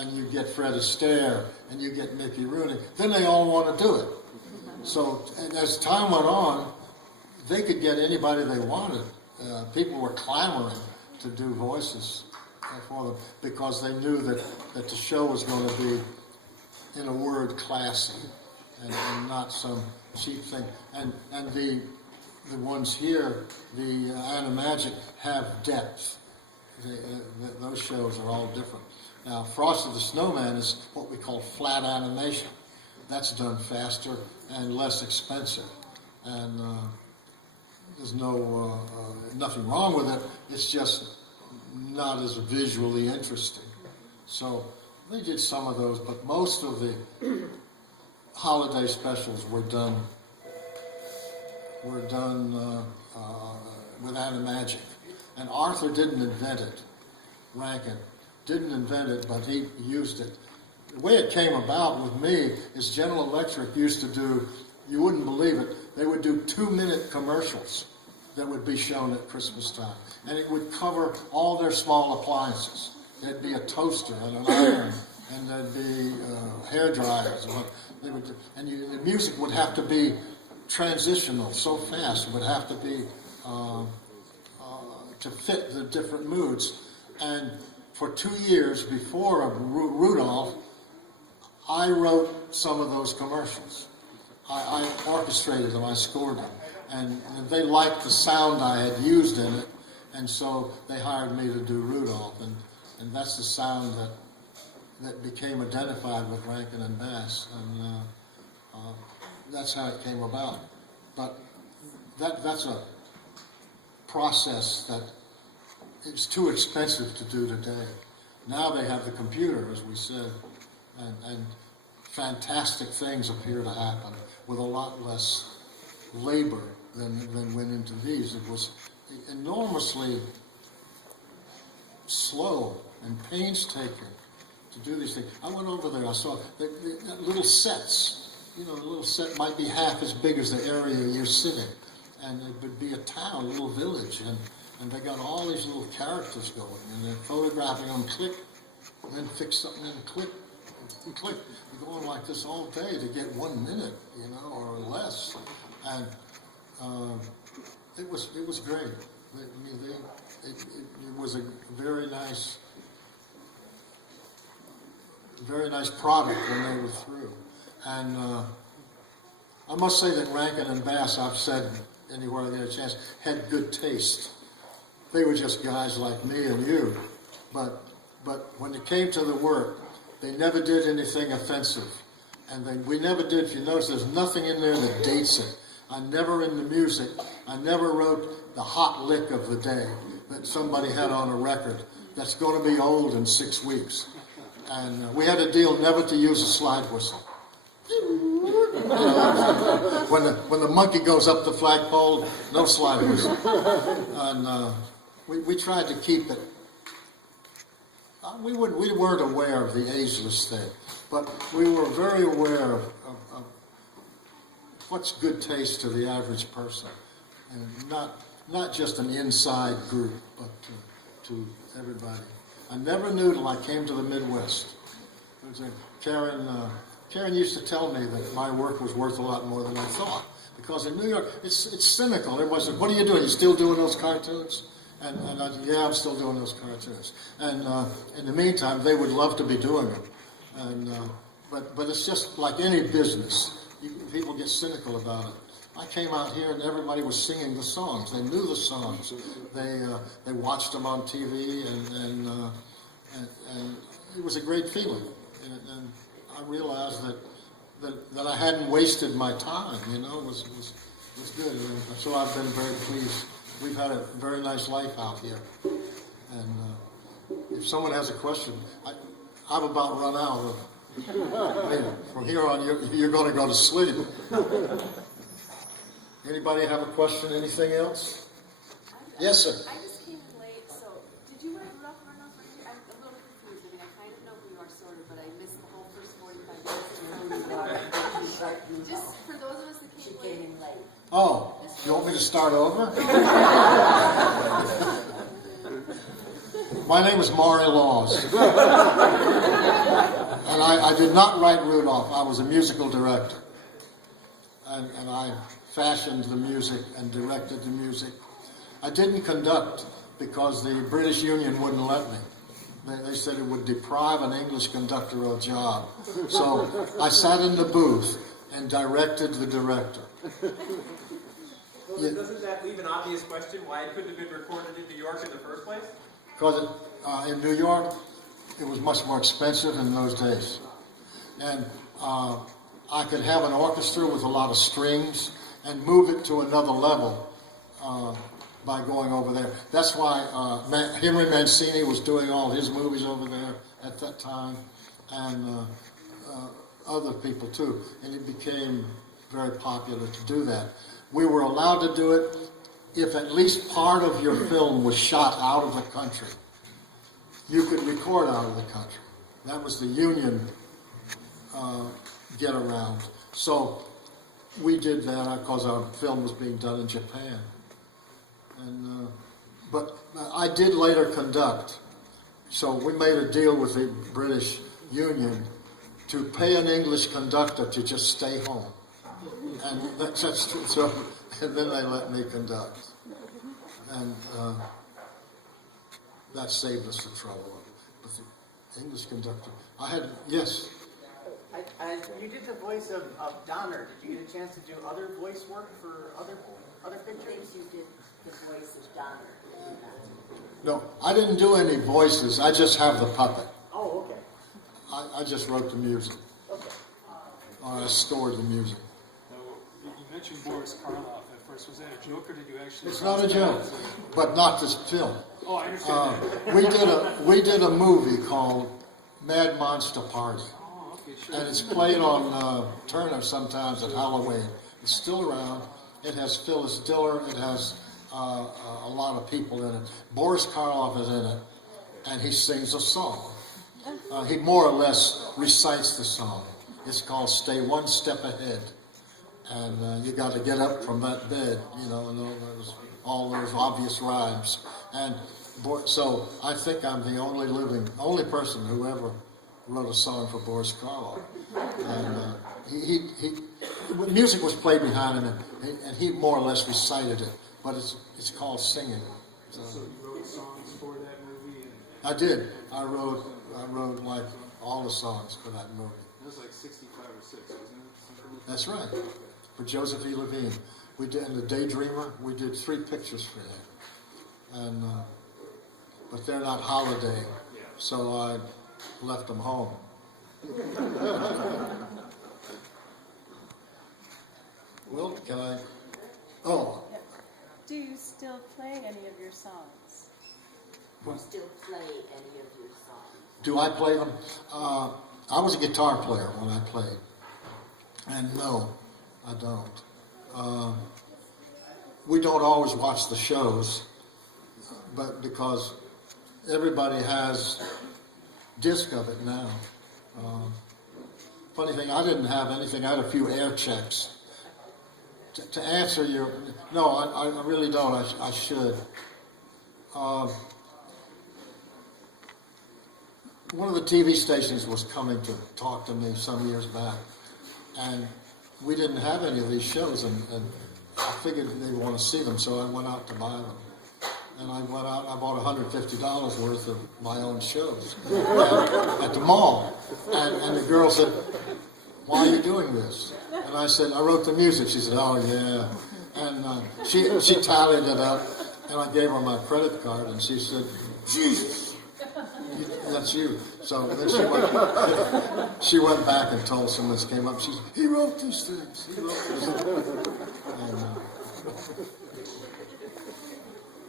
and you get Fred Astaire, and you get Mickey Rooney, then they all want to do it. So, and as time went on, they could get anybody they wanted. People were clamoring to do voices for them because they knew that the show was going to be, in a word, classy and not some cheap thing. And the ones here, the Animagic, have depth. Those shows are all different. Now, Frosty the Snowman is what we call flat animation. That's done faster and less expensive. And there's nothing wrong with it. It's just not as visually interesting. So they did some of those, but most of the holiday specials were done with Animagic. And Arthur didn't invent it. Rankin didn't invent it, but he used it. The way it came about with me is General Electric used to do, you wouldn't believe it, they would do 2-minute commercials that would be shown at Christmas time. And it would cover all their small appliances. There'd be a toaster and an iron, and there'd be hair dryers. And the music would have to be transitional so fast. It would have to be to fit the different moods. And for 2 years before Rudolph, I wrote some of those commercials. I orchestrated them, I scored them. And they liked the sound I had used in it, and so they hired me to do Rudolph. And that's the sound that became identified with Rankin and Bass. And that's how it came about. But that's a process that it's too expensive to do today. Now they have the computer, as we said, and fantastic things appear to happen with a lot less labor than went into these. It was enormously slow and painstaking to do these things. I went over there, I saw the little sets. You know, the little set might be half as big as the area you're sitting. And it would be a town, a little village, and they got all these little characters going, and they're photographing them, click, and then fix something, and click, and click. You're going like this all day to get 1 minute, you know, or less. And it was great. It was a very nice product when they were through. And I must say that Rankin and Bass, I've said anywhere I get a chance, had good taste. They were just guys like me and you. But when it came to the work, they never did anything offensive. And we never did, if you notice, there's nothing in there that dates it. I never, in the music, I never wrote the hot lick of the day that somebody had on a record that's going to be old in 6 weeks. And we had a deal never to use a slide whistle. When the monkey goes up the flagpole, no slide whistle. And we tried to keep it. We weren't aware of the ageless thing, but we were very aware of what's good taste to the average person, and not just an inside group, but to everybody. I never knew till I came to the Midwest. Karen used to tell me that my work was worth a lot more than I thought, because in New York, it's cynical. Everybody said, "What are you doing? You still doing those cartoons?" And I said, "Yeah, I'm still doing those cartoons." And in the meantime, they would love to be doing them. And but it's just like any business. People get cynical about it. I came out here and everybody was singing the songs. They knew the songs. They watched them on TV, and it was a great feeling. And I realized that I hadn't wasted my time. You know, it was good. And so I've been very pleased. We've had a very nice life out here. And if someone has a question, I've about run out of. From here on, you're going to go to sleep. Anybody have a question? Anything else? Yes, sir. I just came in late, so did you write Rudolph Reindeer? I'm a little confused. I mean, I kind of know who you are, sort of, but I missed the whole first 45 minutes. Just for those of us that came in late. Oh, you want me to start over? My name is Maury Laws. And I did not write Rudolph. I was a musical director. And I fashioned the music and directed the music. I didn't conduct because the British Union wouldn't let me. They said it would deprive an English conductor of a job. So I sat in the booth and directed the director. Well, doesn't that leave an obvious question why it couldn't have been recorded in New York in the first place? Because in New York, it was much more expensive in those days. And I could have an orchestra with a lot of strings and move it to another level by going over there. That's why Henry Mancini was doing all his movies over there at that time, and other people too. And it became very popular to do that. We were allowed to do it if at least part of your film was shot out of the country. You could record out of the country. That was the union get around. So we did that because our film was being done in Japan. And but I did later conduct. So we made a deal with the British Union to pay an English conductor to just stay home. And that's true. So, and then they let me conduct. And that saved us the trouble. But the English conductor, yes. You did the voice of Donner. Did you get a chance to do other voice work for other pictures? You did the voice of Donner. No, I didn't do any voices. I just have the puppet. Oh, okay. I just wrote the music. Okay. Or I scored the music. You mentioned Boris Karloff at first. Was that a joke, or did you actually? It's not a joke, but not this film. Oh, I understand that. We did a movie called Mad Monster Party. Oh, okay, sure. And it's played on Turner sometimes at Halloween. It's still around. It has Phyllis Diller. It has a lot of people in it. Boris Karloff is in it, and he sings a song. He more or less recites the song. It's called "Stay One Step Ahead," and you got to get up from that bed, and all those obvious rhymes. And so I think I'm the only person who ever wrote a song for Boris Karloff. And music was played behind him, and he more or less recited it. But it's called singing. So you wrote songs for that movie? I did. I wrote like all the songs for that movie. It was like 65 or 6, wasn't it? That's right. For Joseph E. Levine. We did, and The Daydreamer, we did 3 pictures for him. And but they're not holiday, so I left them home. Well, can I? Oh. Do you still play any of your songs? Do you still play any of your songs? Do I play them? I was a guitar player when I played. And no, I don't. We don't always watch the shows, but because everybody has disc of it now. Funny thing, I didn't have anything. I had a few air checks. To answer your... No, I really don't. I should. One of the TV stations was coming to talk to me some years back, and we didn't have any of these shows, and I figured they'd want to see them, so I went out to buy them. And I went out and I bought $150 worth of my own shows at the mall. And the girl said, "Why are you doing this?" And I said, "I wrote the music." She said, "Oh, yeah." And she tallied it up, and I gave her my credit card, and she said, "Jesus, that's you." So then she went back and told someone that came up. She said, "He wrote these things. He wrote these things." And,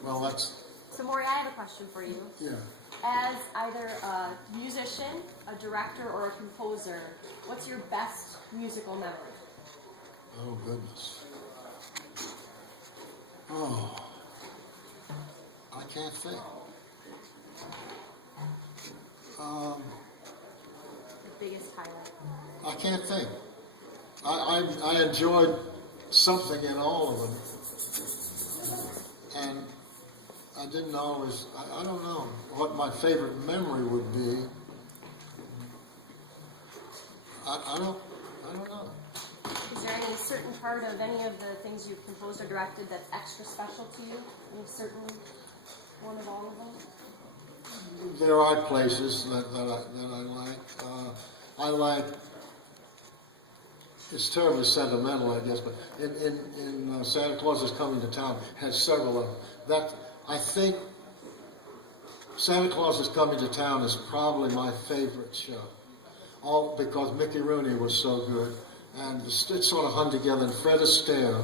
well, that's... So, Maury, I have a question for you. Yeah. As either a musician, a director, or a composer, what's your best musical memory? Oh, goodness. Oh. I can't think. The biggest highlight? I can't think. I enjoyed something in all of them. And I didn't always, I don't know what my favorite memory would be. I don't know. Is there any certain part of any of the things you've composed or directed that's extra special to you? Any certain one of all of them? There are places that I like. I like. It's terribly sentimental, I guess, but in Santa Claus is Coming to Town has several of them. That I think Santa Claus is Coming to Town is probably my favorite show. All because Mickey Rooney was so good, and it sort of hung together. And Fred Astaire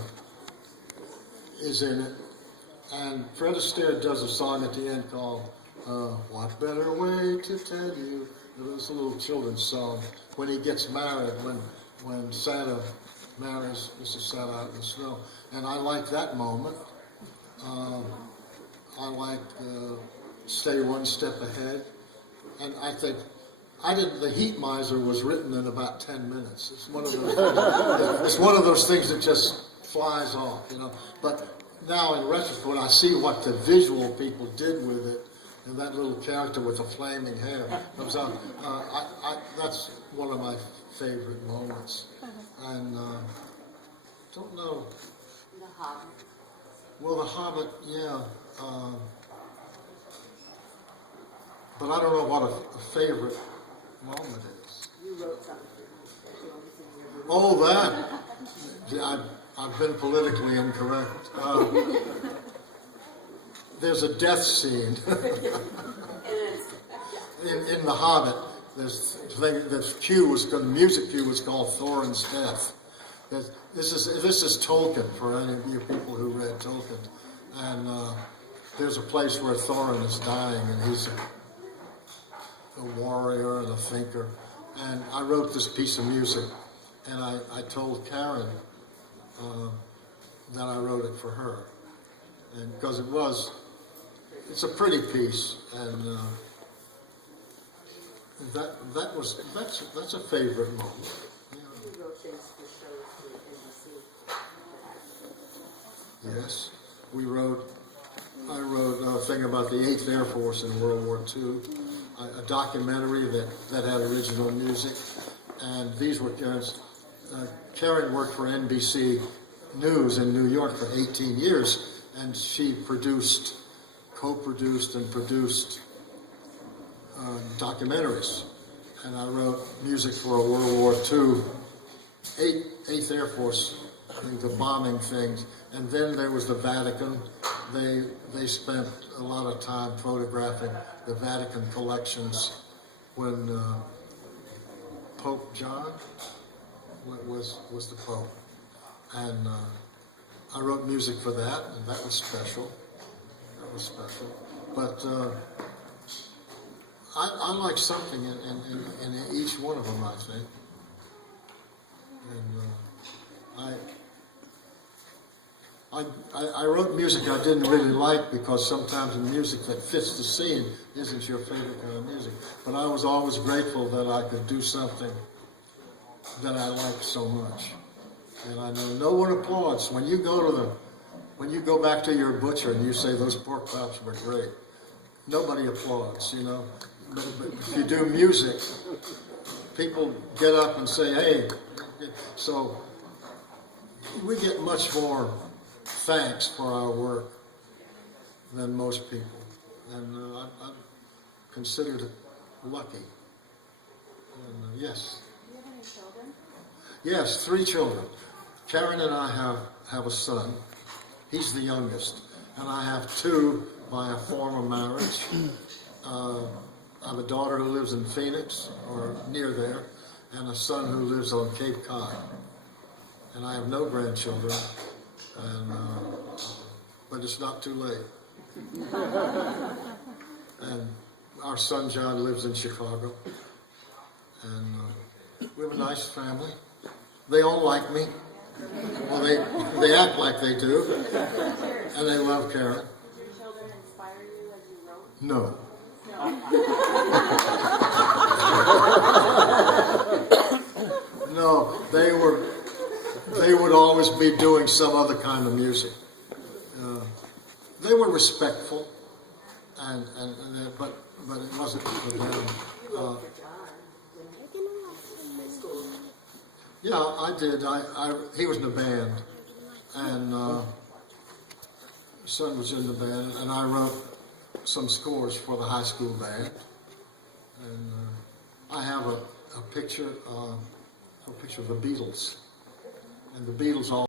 is in it, and Fred Astaire does a song at the end called "What Better Way to Tell You." It was a little children's song when he gets married, when Santa marries Mrs. Santa out in the snow, and I like that moment. I like "Stay One Step Ahead," and I think. The Heat Miser was written in about 10 minutes. It's one of those. It's one of those things that just flies off, you know. But now, in retrospect, I see what the visual people did with it, and that little character with the flaming hair comes out. That's one of my favorite moments. And don't know. The Hobbit. Well, The Hobbit, yeah. But I don't know what a favorite moment is. You wrote something. Oh, that. Yeah, I've been politically incorrect. There's a death scene in The Hobbit. The music cue was called Thorin's Death. This is Tolkien for any of you people who read Tolkien, and there's a place where Thorin is dying, and he's a warrior and a thinker. And I wrote this piece of music, and I told Karen that I wrote it for her, and because it's a pretty piece, and that's a favorite moment. You wrote things for shows for NBC. Yes, I wrote a thing about the 8th Air Force in World War II, a documentary that had original music, and these were Karen's. Karen worked for NBC News in New York for 18 years, and she co-produced and produced documentaries. And I wrote music for a World War II, 8th Air Force, the bombing things. And then there was the Vatican. They spent a lot of time photographing the Vatican collections when Pope John was the Pope. And I wrote music for that, and that was special. But I like something in each one of them, I think. And I wrote music I didn't really like because sometimes the music that fits the scene isn't your favorite kind of music. But I was always grateful that I could do something that I liked so much. And I know no one applauds when you go back to your butcher and you say those pork chops were great. Nobody applauds, you know. But if you do music, people get up and say, "Hey." So we get much more thanks for our work than most people, and I'm considered lucky. And, yes. Do you have any children? Yes, 3 children. Karen and I have a son. He's the youngest, and I have 2 by a former marriage. I have a daughter who lives in Phoenix or near there, and a son who lives on Cape Cod. And I have no grandchildren. But it's not too late. And our son John lives in Chicago, and we have a nice family. They all like me. Well, they act like they do, and they love Karen. Did your children inspire you as you wrote? No. No, they would always be doing some other kind of music. They were respectful, but it wasn't for them. You wrote for John, didn't you? In school. Yeah, I did. He was in the band, and son was in the band, and I wrote some scores for the high school band. And I have a picture of the Beatles, and the Beatles all.